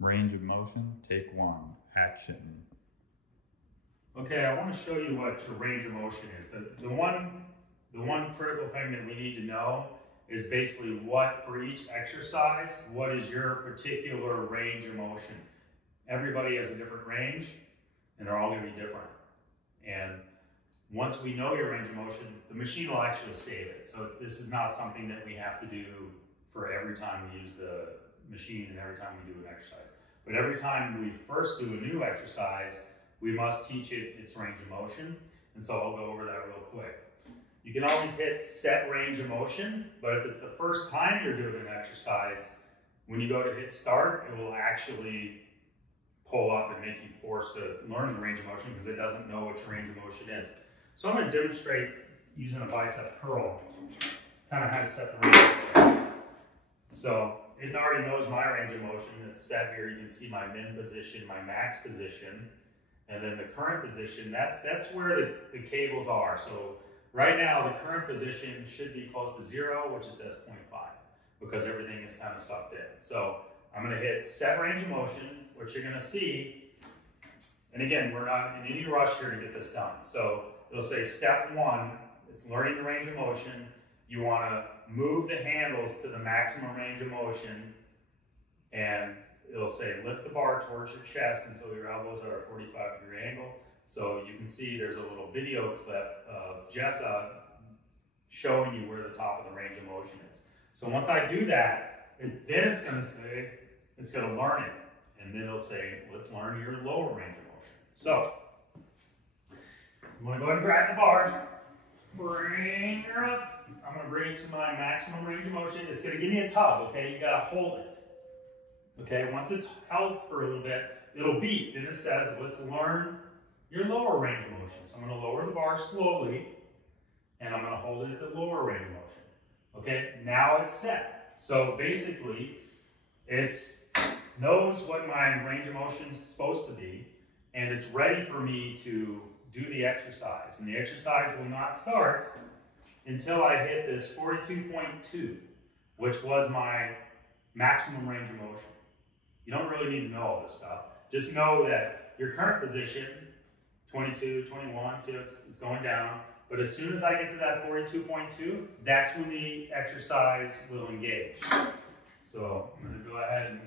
Range of motion, take 1, action. Okay, I want to show you what your range of motion is. The one critical thing that we need to know is basically what, for each exercise, what is your particular range of motion. Everybody has a different range, and they're all going to be different. And once we know your range of motion, the machine will actually save it. So this is not something that we have to do for every time we use the machine and every time we do an exercise. But every time we first do a new exercise, we must teach it its range of motion. And so I'll go over that real quick. You can always hit set range of motion, but if it's the first time you're doing an exercise, when you go to hit start, it will actually pull up and make you forced to learn the range of motion because it doesn't know what your range of motion is. So I'm going to demonstrate using a bicep curl, kind of how to set the range. So it already knows my range of motion. It's set here. You can see my min position, my max position, and then the current position. That's where the cables are. So right now, the current position should be close to 0, which it says 0.5, because everything is kind of sucked in. So I'm going to hit set range of motion, which you're going to see. And again, we're not in any rush here to get this done. So it'll say step 1, it's learning the range of motion. You want to move the handles to the maximum range of motion, and it'll say lift the bar towards your chest until your elbows are at a 45-degree angle. So you can see there's a little video clip of Jessa showing you where the top of the range of motion is. So once I do that, then it's going to say, it's going to learn it. And then it'll say, let's learn your lower range of motion. So I'm going to go ahead and grab the bar, bring her up. I'm going to bring it to my maximum range of motion. It's going to give me a tug, okay? You got to hold it. Okay, once it's held for a little bit, it'll beep. Then it says, let's learn your lower range of motion. So I'm going to lower the bar slowly, and I'm going to hold it at the lower range of motion. Okay, now it's set. So basically, it knows what my range of motion is supposed to be, and it's ready for me to do the exercise. And the exercise will not start until I hit this 42.2, which was my maximum range of motion. You don't really need to know all this stuff. Just know that your current position, 22, 21, see it's going down. But as soon as I get to that 42.2, that's when the exercise will engage. So I'm going to go ahead and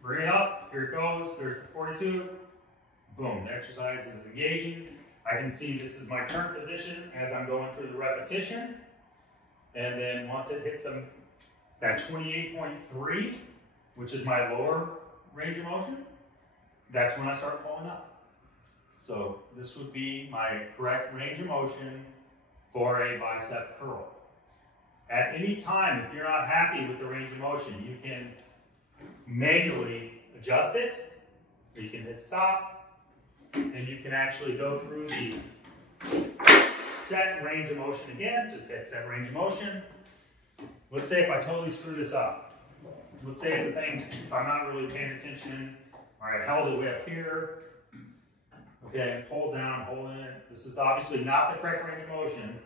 bring it up. Here it goes. There's the 42. Boom, the exercise is engaging. I can see this is my current position as I'm going through the repetition. And then once it hits that 28.3, which is my lower range of motion, that's when I start pulling up. So this would be my correct range of motion for a bicep curl. At any time, if you're not happy with the range of motion, you can manually adjust it, or you can hit stop, and you can actually go through the set range of motion again. Just hit set range of motion. Let's say if I totally screw this up. Let's say if I'm not really paying attention, all right, held it way up here. Okay, it pulls down, holding it. This is obviously not the correct range of motion.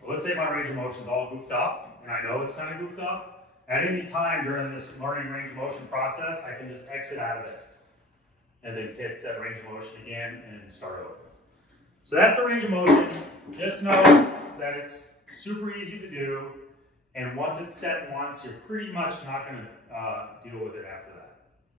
But let's say my range of motion is all goofed up, and I know it's kind of goofed up. At any time during this learning range of motion process, I can just exit out of it, and then hit set range of motion again, and start over. So that's the range of motion. Just know that it's super easy to do, and once it's set once, you're pretty much not going to deal with it after that.